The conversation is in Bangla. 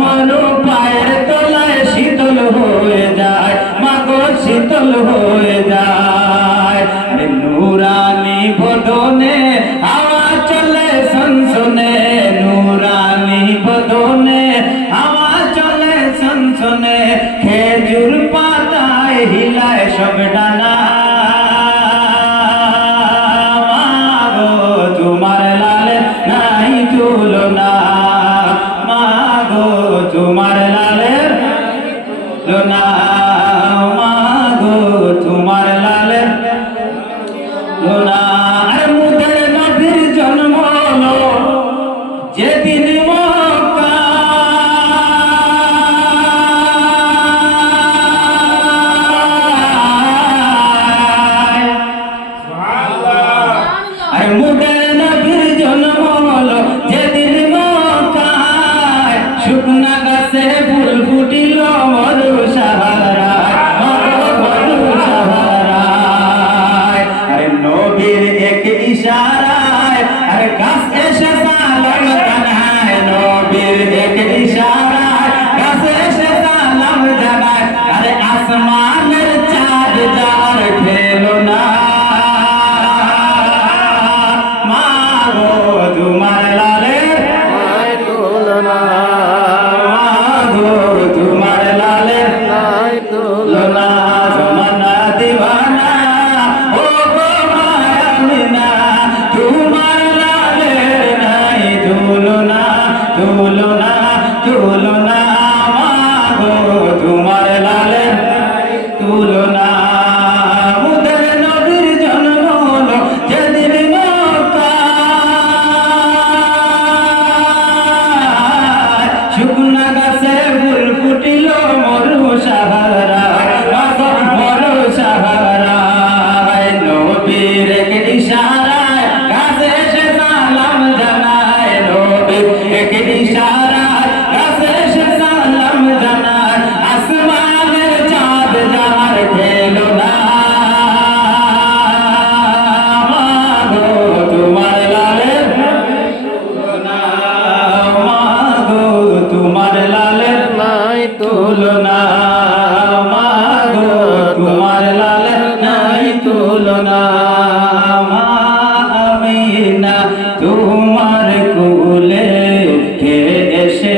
মরু পায়ের তলায় শীতল হয়ে যায়, মাগো শীতল হয়ে যায়। নুরানি বদনে হাওয়া চলে সনসনে, নুরানি বদনে হাওয়া চলে সনসনে, খেজুর পাতায় হিলায় সব ডানা। মাগো তোমার লালের নাই তুলনা, মাগো তোমার লালের তুলনা, মাগো তোমার লালের তুলনা। আর মুদের নবীর জন্ম হলো যেদিন মুদের নবীর জন্ম হলো যেদিন মক্কায়, শুকনা গাছে ফুল ফুটিল মরু সাহারায়, মরু সাহারায়। আরে নবীর এক ইশারায় আরে গাছ এসে সালাম জানায়, নবীর এক ইশারায় গাছ এসে সালাম জানায়। আরে আসমানের চাঁদ যার ফেলো না, তোমার লালের নাই তুলনা, মাগো তোমার লালের নাই তুলনা। জমানা দিওয়ানা ও গো মায়ামিনা, তোমার লালের নাই তুলনা, তুলনা তুলনা, মাগো তোমার লালের নাই তুলনা। মুদের নবীর জন্ম হলো যেদিন শুকনো